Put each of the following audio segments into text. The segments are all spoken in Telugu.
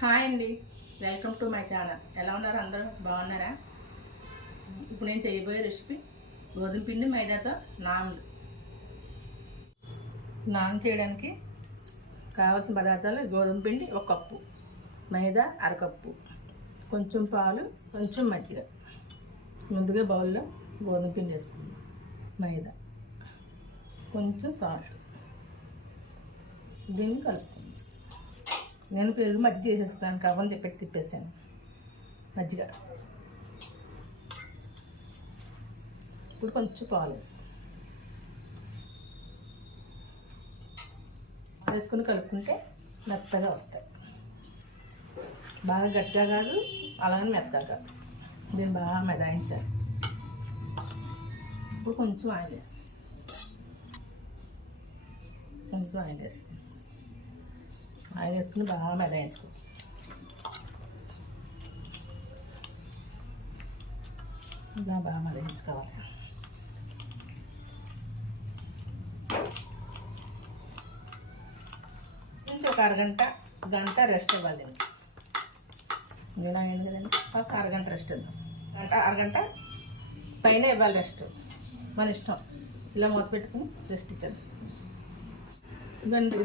హాయ్ అండి, వెల్కమ్ టు మై ఛానల్. ఎలా ఉన్నారు అందరూ? బాగున్నారా? ఇప్పుడు నేను చేయబోయే రెసిపీ గోధుమ పిండి మైదాతో నాన్ చేయడానికి కావాల్సిన పదార్థాలు: గోధుమ పిండి 1 కప్పు, మైదా అరకప్పు, కొంచెం పాలు, కొంచెం మజ్జిగ. ముందుగా బౌల్లో గోధుమ పిండి వేసుకుందాం, మైదా, కొంచెం సాల్ట్, దీన్ని కలుపుకుందాం. నేను పెరుగు మజ్జిగ చేసేస్తాను, కవ్వని చెప్పి తిప్పేసాను. మజ్జిగ ఇప్పుడు కొంచెం పాలు వేసుకుని కలుపుకుంటే మెత్తగా వస్తాయి. బాగా గట్టిగా కాదు, అలాగే మెత్తగా కాదు. దీన్ని బాగా మెదాయించాలి. ఇప్పుడు కొంచెం ఆయిల్ వేస్తాను, ఆయిల్ వేసుకుని బాగా మెదాయించుకో. ఇలా బాగా మెదాయించుకోవాలి. కొంచెం ఒక గంట రెస్ట్ ఇవ్వాలి. ఇలా అయింది కదండి, ఒక అరగంట రెస్ట్ ఇద్దాం. అరగంట పైన ఇవ్వాలి రెస్ట్, మన ఇష్టం. ఇలా మూత పెట్టుకుని రెస్ట్ ఇచ్చేద్దాం.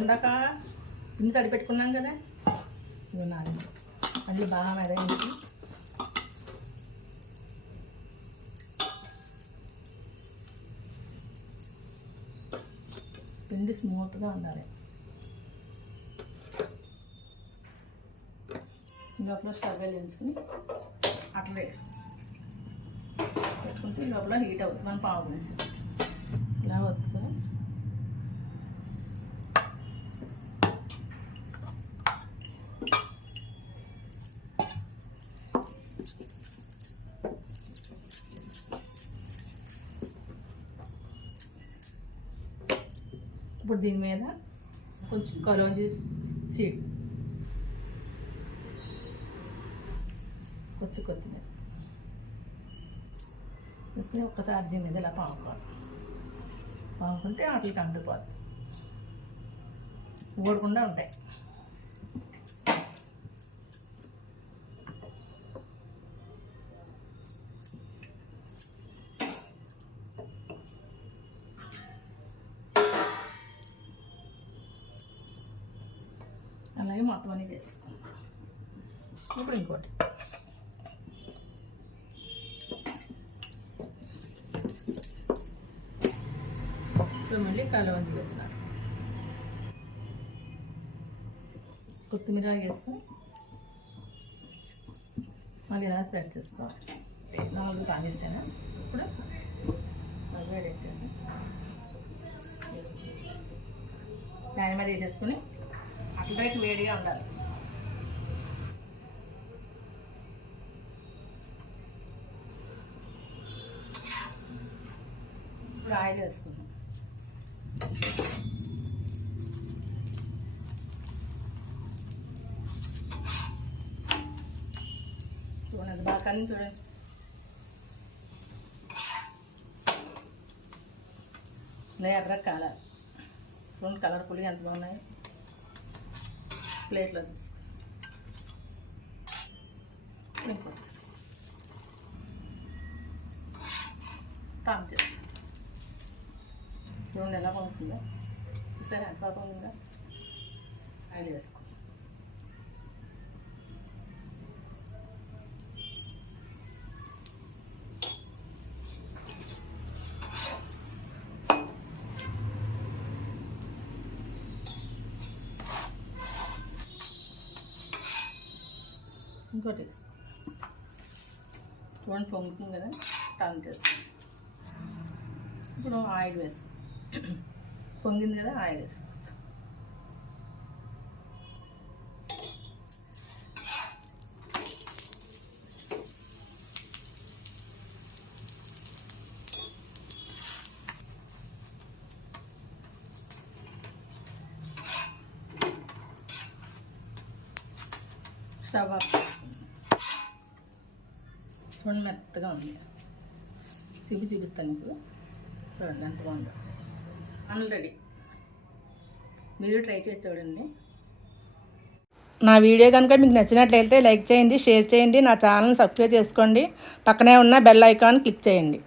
ఇందాక పిండి తడి పెట్టుకున్నాం కదా, ఇవి నాలుగు మళ్ళీ బాగా మెదగించి పిండి స్మూత్గా ఉండాలి. లోపల స్టవ్ వెలిగించుకుని అట్లే పెట్టుకుంటే లోపల హీట్ అవుతుంది. మనం పావు వేసి ఇలా వత్తుకొని ఇప్పుడు దీని మీద కొంచెం కలోంజీ సీడ్స్, కొంచెం కొత్తిమీర వేసుకుని ఒక్కసారి దీని మీద ఇలా పాముకుంటే వాటికి అంటుపోతుంది, ఊడకుండా ఉంటాయి. అలాగే మొత్తం అన్నీ చేస్తాం. ఇప్పుడు ఇంకోటి మళ్ళీ కలవంది పెడుతున్నాను. కొత్తిమీర వేసుకొని మళ్ళీ ఇలా స్ప్రెడ్ చేసుకోవాలి. 4 కాగేసాను. ఇప్పుడు మళ్ళీ వేడెట్టాను, దాని మీద వేసేసుకొని అట్లా వేడిగా ఉండాలి. ఇప్పుడు ఆయిల్ వేసుకుందాం. చూడండి, బాగా కానీ చూడండి. ఇలా ఎర్ర కాలాలి. చూడండి కలర్ఫుల్గా ఎంత బాగున్నాయి. ప్లేట్లో తీసుకు టామ్ చేస్తాం. చూడండి ఎలా బాగుంటుందో. సరే ఎంత బాగుందా. ఆయిల్ వేసుకో. ఇంకోటి వేసుకో. చూడండి పొంగుతుంది కదా, టర్న్ చేస్తాం. ఇప్పుడు ఆయిల్ వేసుకో. పొంగింది కదా, ఆయిల్ వేసుకోవచ్చు. Stove off. చూడండి మెత్తగా ఉంది. చూపిస్తాను మీకు. చూడండి ఎంత బాగుందో. ఆల్రెడీ మీరు ట్రై చేసి చూడండి. నా వీడియో కనుక మీకు నచ్చినట్లయితే లైక్ చేయండి, షేర్ చేయండి, నా ఛానల్ని సబ్స్క్రైబ్ చేసుకోండి, పక్కనే ఉన్న బెల్ ఐకాన్ క్లిక్ చేయండి.